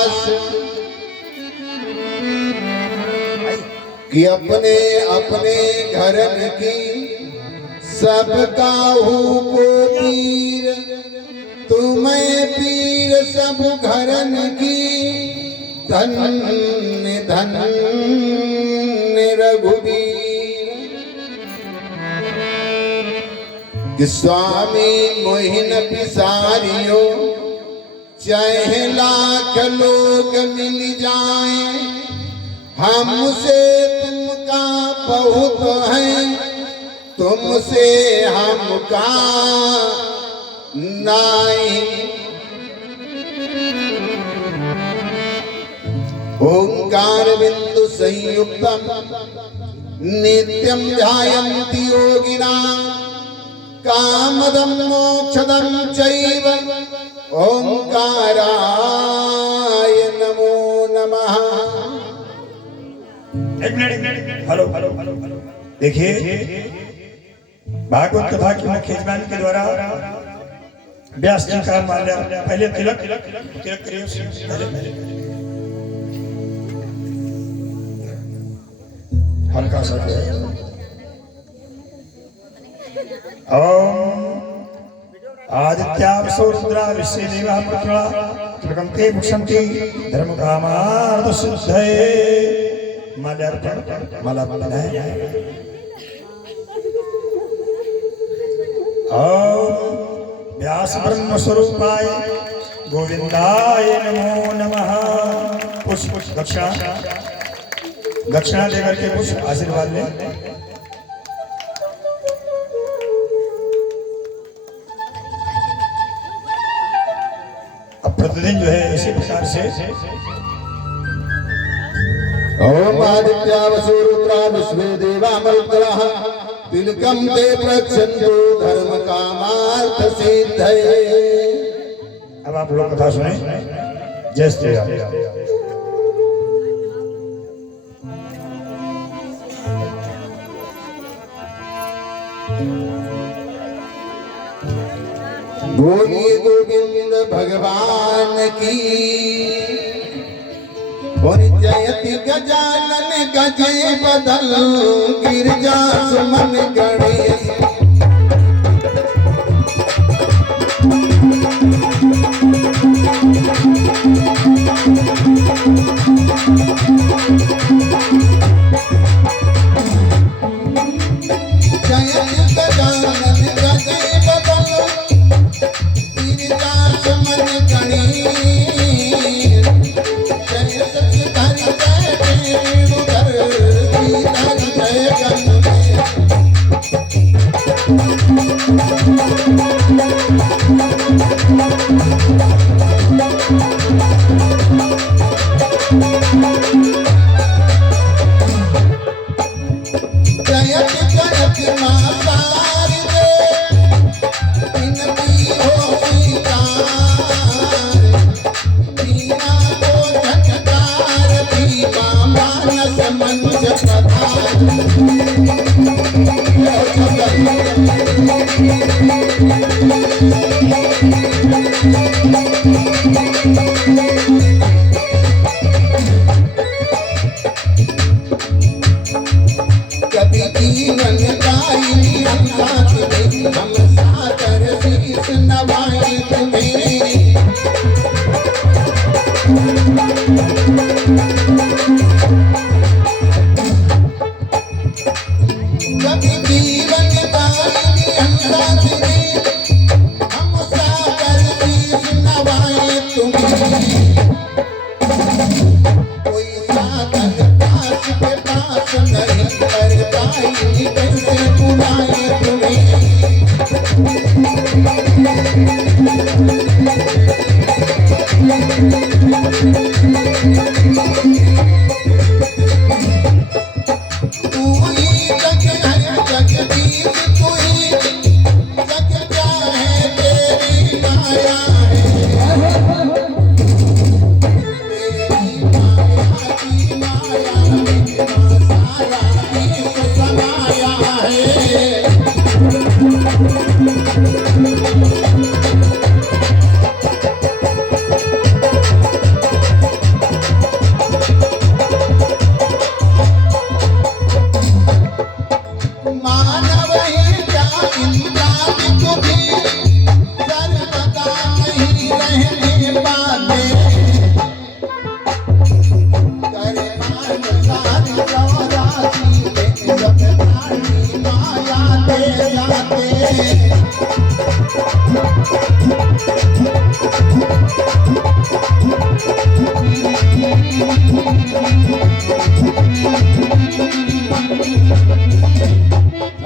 दास कि अपने अपने घरन की सब काहू को पीर, तुम्हें पीर सब घरन की, धन्य धन्य रघुवीर। कि स्वामी मोहिन पिसारियो, चाहे लाख लोग मिल जाएं, हमसे तुमका बहुत है, तुमसे हमका नाई। ओंकार बिंदु संयुक्तम नित्यं ध्यायन्ति योगिना, कामदं मोक्षदं चैव, ओंकाराय नमो नमः। एक मिनट हेलो हेलो देखिए, भागवत कथा की मुख्य यजमान के द्वारा व्यास जी का माल्या पहले तिलक करिए हल्का सा। ओम आदित्यावसो रुद्रा विश्वे देवा पुत्रा त्रिकम ते भुक्षन्ति धर्म कामार्थ सिद्धये। माल्यार्पण माला ओम व्यास ब्रह्म स्वरूपाय गोविंदाय नमो नमः। पुष्प दक्षिणा देकर के पुष्प आशीर्वाद ले। अब प्रतिदिन जो है इसी प्रकार से ओम आदित्यावसो रुद्रा विश्वे देवा मरुद्गणः, तिलकं ते प्रक्षन्तु धर्म कामार्थ सिद्धये। अब आप लोग कथा सुने। जय श्री राम। बोलिए गोविंद भगवान की। और जयति गजानन गजे बदल, गिरजा सुमन गणेश। जयति गजानन गजे बदल, गिरजा सुमन गणेश। जय सच्चिदानंद जय रेणुकर, श्रीधर जय गणेश। जयति जयति मां शारदे, विनती हो स्वीकार। मीरा को झटकार दी, मानस मंच पधार। कभी जीवन दायिनी हम साथ में, हम सादर शीश नवाएं तुम्हें। कभी जीवन दायिनी हम साथ में, हम सादर शीश नवाएं तुम्हें। कोई साधन पास पे पास नहीं, पर दायिनी कैसे बुलाए तुम्हें। तू ही जग है जगदीश, तू ही जग क्या है, तेरी माया है।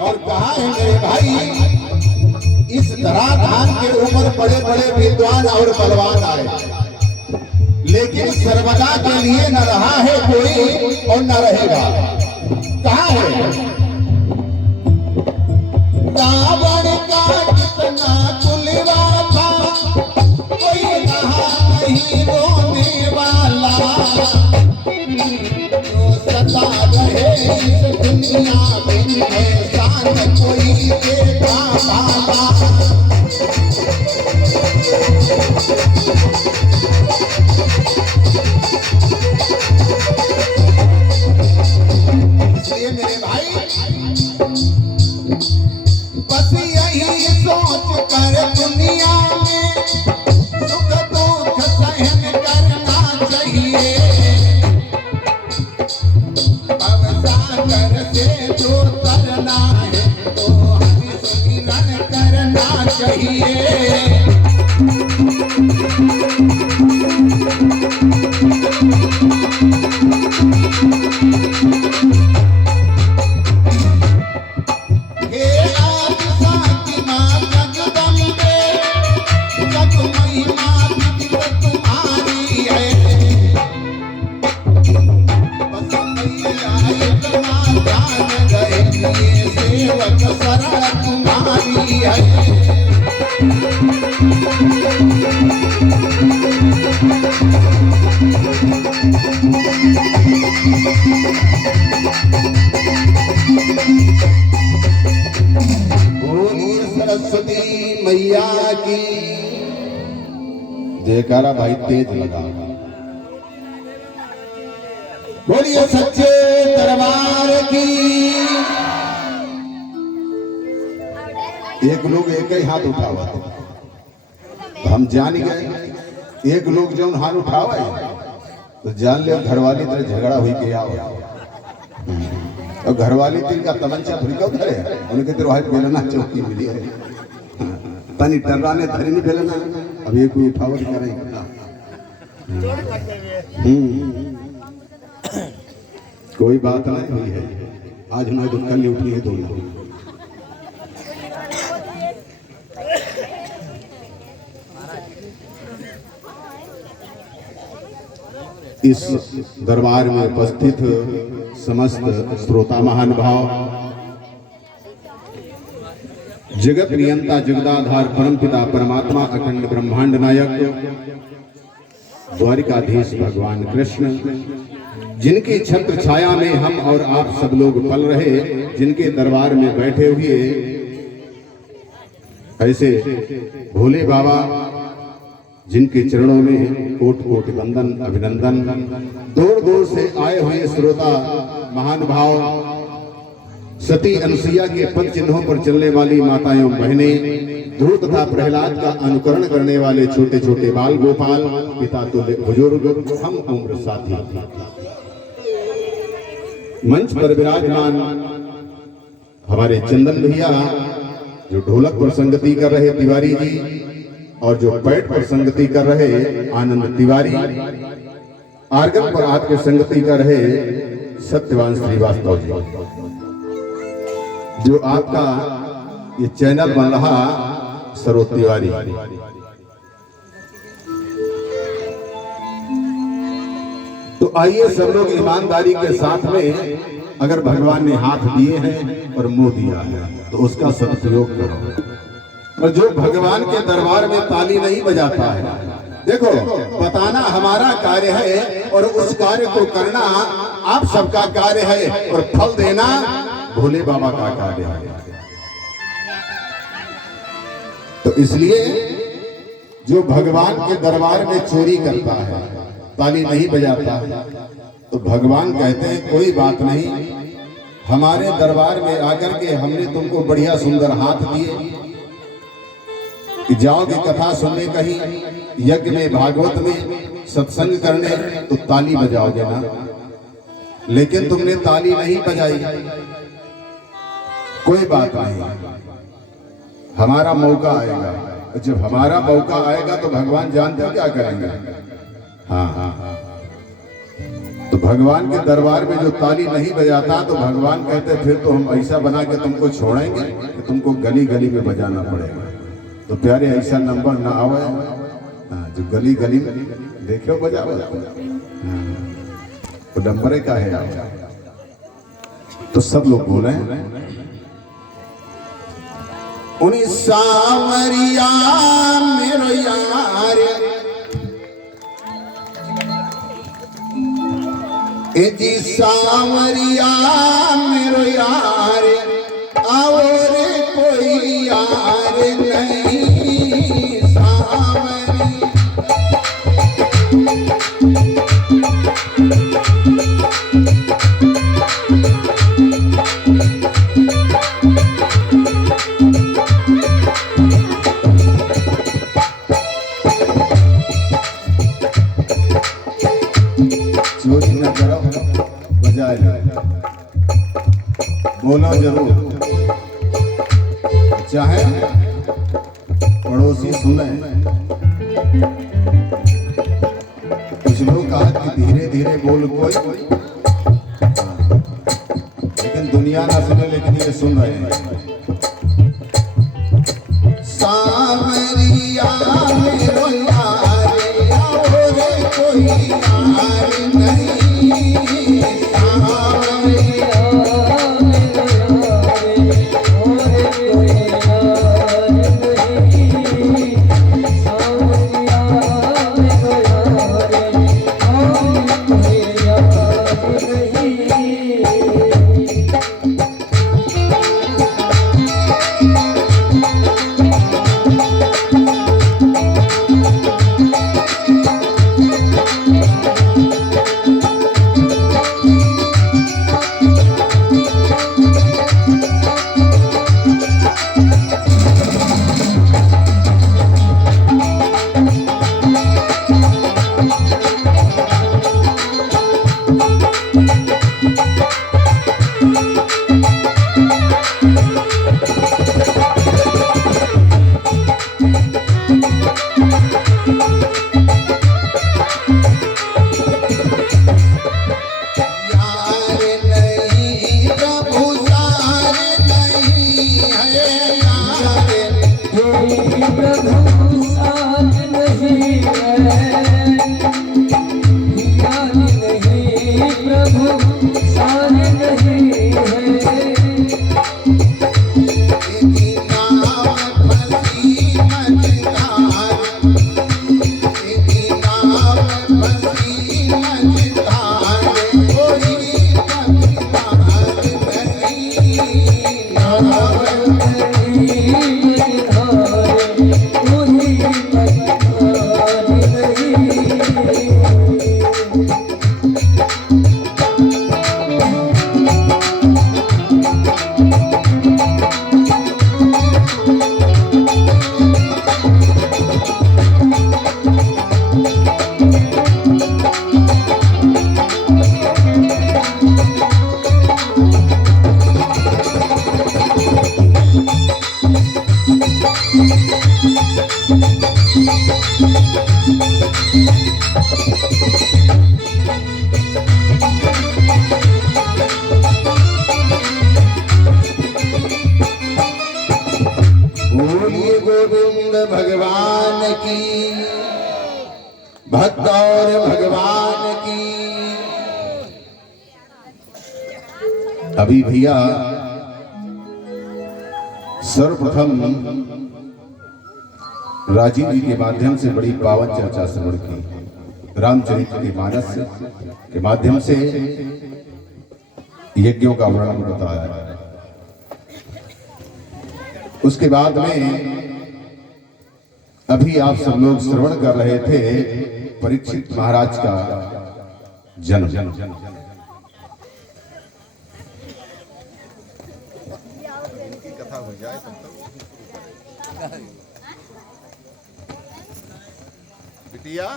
और कहा है मेरे भाई, इस धराधाम के ऊपर बड़े बड़े विद्वान और बलवान आए, लेकिन सर्वदा के लिए न रहा है कोई और न रहेगा। कहा है रावण का कितना कुलवा था, कोई रहा नहीं रोने वाला, जो सदा रहे इस दुनिया में ऐसा न कोई देखा वाला। इसलिए मेरे भाई बस यही सोच कर दुनिया में सुख दुख सहन करना चाहिए, भवसागर से जो तरना है तो हमें सुमिरन करना चाहिए। सरस्वती मैया की जयकारा भाई तेज लगा। बोलिए सच्चे दरबार की। एक लोग एक ही हाथ उठा हुआ था, हम जान गए एक लोग जो हाथ उठावा है तो जान ले घरवाली तरह झगड़ा हुई के आओ, और घरवाली तीन का तमंचा थोड़ी का उधर है, उनके तेरे हाथ बेलना चौकी मिली है, तनी टर्राने धरी नहीं बेलना, अब ये कोई उठावट करें। कोई बात नहीं हुई है, आज उन्हें तो कल उठी है दोनों। इस दरबार में उपस्थित समस्त श्रोता महानुभाव, जगत नियंता जगदाधार परमपिता परमात्मा अखंड ब्रह्मांड नायक द्वारिकाधीश भगवान कृष्ण, जिनकी छत्र छाया में हम और आप सब लोग पल रहे, जिनके दरबार में बैठे हुए ऐसे भोले बाबा, जिनके चरणों में कोट कोट वंदन अभिनंदन। दूर दूर से आए हुए श्रोता महानुभाव, सती अनसुईया के पद चिन्हों पर चलने वाली माताएं बहनें, ध्रुव तथा प्रहलाद का अनुकरण करने वाले छोटे छोटे बाल गोपाल, पिता तुल्य बुजुर्ग, हम उम्र साथी, मंच पर विराजमान हमारे चंदन भैया जो ढोलक पर संगति कर रहे तिवारी जी, और जो पैट पर संगति कर रहे आनंद तिवारी, आर्गन पर आकर संगति कर रहे सत्यवान श्रीवास्तव जी, जो आपका ये चैनल बन रहा सरोज तिवारी। तो आइए सब लोग ईमानदारी के साथ में, अगर भगवान ने हाथ दिए हैं और मुंह दिया है तो उसका सदुपयोग करो। और जो भगवान के दरबार में ताली नहीं बजाता है, देखो बताना हमारा कार्य है और उस कार्य को करना आप सबका कार्य है, और फल देना भोले बाबा का कार्य है। तो इसलिए जो भगवान के दरबार में चोरी करता है, ताली नहीं बजाता, तो भगवान कहते हैं कोई बात नहीं, हमारे दरबार में आकर के हमने तुमको बढ़िया सुंदर हाथ दिए कि जाओगे कथा सुनने, कहीं यज्ञ में भागवत में सत्संग करने, तो ताली बजाओगे ना, लेकिन तुमने ताली नहीं बजाई। कोई बात नहीं, हमारा मौका आएगा, जब हमारा मौका आएगा तो भगवान जानते क्या करेंगे। हाँ हाँ हाँ, तो भगवान के दरबार में जो ताली नहीं बजाता तो भगवान कहते फिर तो हम ऐसा बना के तुमको छोड़ेंगे कि तुमको गली गली में बजाना पड़ेगा। तो प्यारे ऐसा नंबर ना आवे जो गली गली में देखो बजा बजा तो नंबर का है तो सब लोग बोले उन्हीं सावरिया मेरो यार ए जी सावरिया मेरो यार और कोई यार नहीं सावरी चोरी न करो बजाय बोलो जरूर चाहे पड़ोसी सुने। कुछ लोग कहा कि धीरे धीरे बोल कोई लेकिन दुनिया ना सुने लेकिन ये सुन रहे हैं। सावरिया मेरो यारे और कोई यार नहीं सावरिया बोलिए गोविंद भगवान की भक्त और भगवान की। अभी भैया सर्वप्रथम राजीव जी के माध्यम से बड़ी पावन चर्चा श्रवण की। रामचरित्र के मानस के माध्यम से यज्ञों का वर्णन बताया। उसके बाद में अभी आप सब लोग श्रवण कर रहे थे परीक्षित महाराज का जन्म। कथा हो जाए बिटिया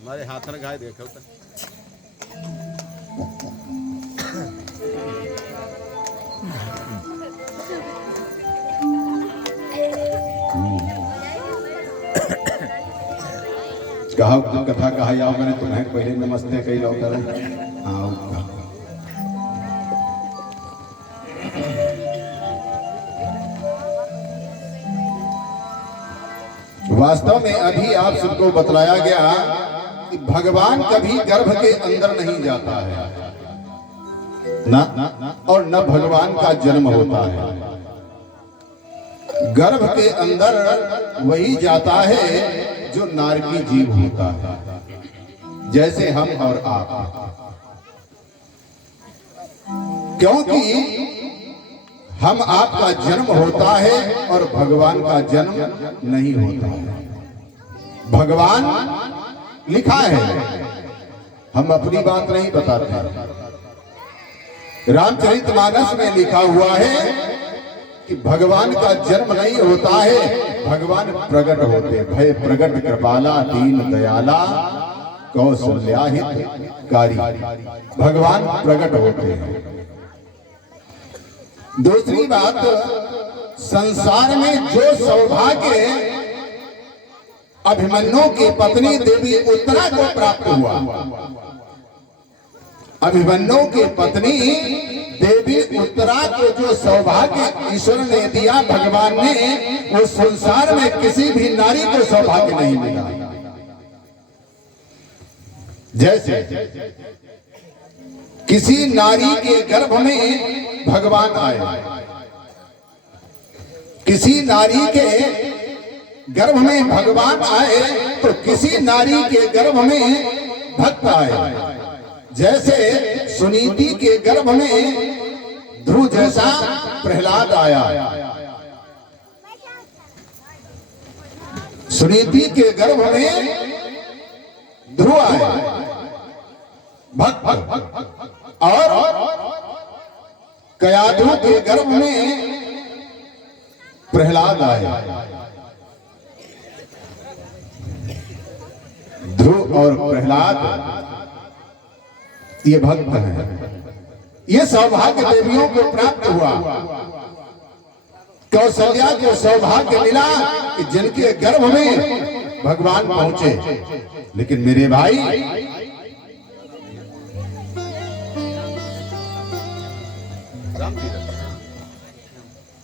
हमारे हाथ में गाय देखो तो कहा कथा कहा आओ मैंने तुम्हें पहले नमस्ते कही लो कर आओ वास्तव में अभी आप सबको बतलाया गया कि भगवान कभी गर्भ के अंदर नहीं जाता है ना और न भगवान का जन्म होता है। गर्भ के अंदर वही जाता है जो नारकी जीव होता है, जैसे हम और आप। क्योंकि हम आपका जन्म होता है और भगवान का जन्म नहीं होता है। भगवान लिखा है, हम अपनी बात नहीं बताते। रामचरितमानस में लिखा हुआ है कि भगवान का जन्म नहीं होता है, भगवान प्रकट होते। भय प्रकट कृपाला दीन दयाला कौशल्याहितकारी, भगवान प्रकट होते हैं। दूसरी बात, संसार में जो सौभाग्य अभिमन्यु की पत्नी देवी उत्तरा को प्राप्त हुआ, अभिमन्यु की पत्नी देवी उत्तरा को जो सौभाग्य ईश्वर ने दिया, भगवान ने, उस संसार में किसी भी नारी को सौभाग्य नहीं मिला। जैसे किसी नारी के गर्भ में भगवान आए, किसी नारी के गर्भ में भगवान आए तो किसी नारी के गर्भ में भक्त आए। जैसे सुनीति के गर्भ में ध्रुव जैसा प्रहलाद आया, सुनीति के गर्भ में ध्रुव आया भक्त, और कयाधु के गर्भ में प्रहलाद आया। ध्रुव और प्रहलाद ये भक्त हैं। ये सौभाग्य देवियों को प्राप्त हुआ। कौशल्या को सौभाग्य मिला कि जिनके गर्भ में भगवान पहुंचे। लेकिन मेरे भाई,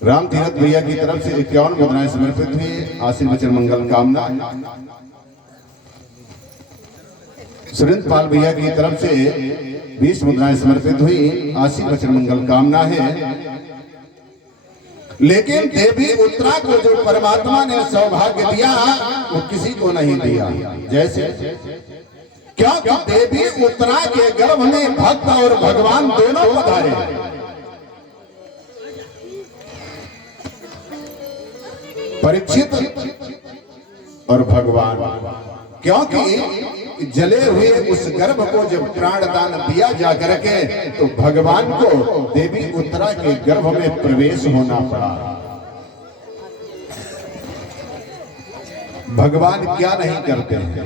राम तीरथ भैया की तरफ से 51 मुद्राएं समर्पित हुई। आशीष वचन मंगल कामना। सुरेंद्र पाल भैया की तरफ से 20 मुद्राएं समर्पित हुई। आशीष वचन मंगल कामना है। लेकिन देवी उत्तरा को जो परमात्मा ने सौभाग्य दिया, वो किसी को नहीं दिया। जैसे क्योंकि देवी उत्तरा के गर्भ में भक्त और भगवान दोनों पधारे। परीक्षित और भगवान, क्योंकि जले हुए उस गर्भ को जब प्राणदान दिया जा करके, तो भगवान को देवी उत्तरा के गर्भ में प्रवेश होना पड़ा। भगवान क्या नहीं करते हैं?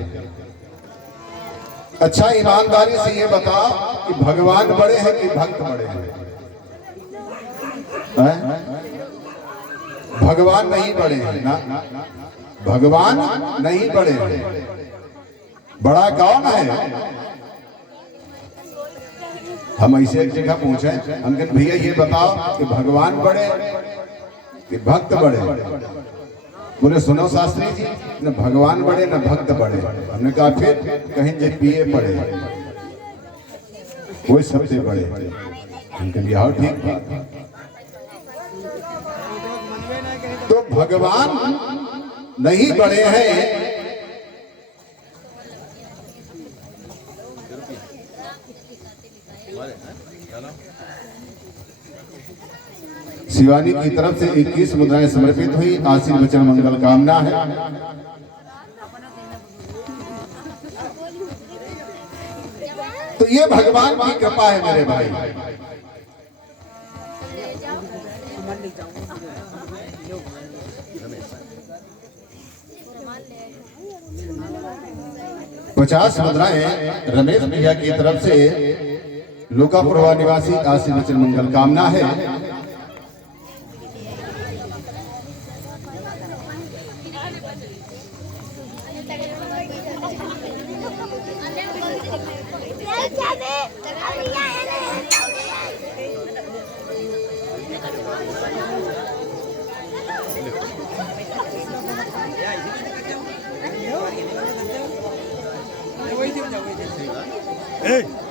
अच्छा, ईमानदारी से ये बताओ कि भगवान बड़े हैं कि भक्त बड़े हैं? भगवान नहीं बड़े हैं ना, भगवान नहीं बड़े हैं। बड़ा कौन है? हम ऐसे एक जगह पूछे, अंकित भैया ये बताओ कि भगवान बड़े कि भक्त बड़े? बोले सुनो शास्त्री जी, न भगवान बड़े न भक्त बड़े। हमने कहा फिर? कहीं जे पिए पड़े, कोई सबसे बड़े। अंकित भैया ठीक बात। तो भगवान नहीं बड़े हैं, शिवानी की तरफ से 21 मुद्राएं समर्पित हुई। आशीष वचन मंगल कामना है। तो ये भगवान की कृपा है मेरे भाई। पचास मुद्राएं रमेश भैया की तरफ से लोकापुरवा निवासी। आशीष वचन मंगल कामना है। ए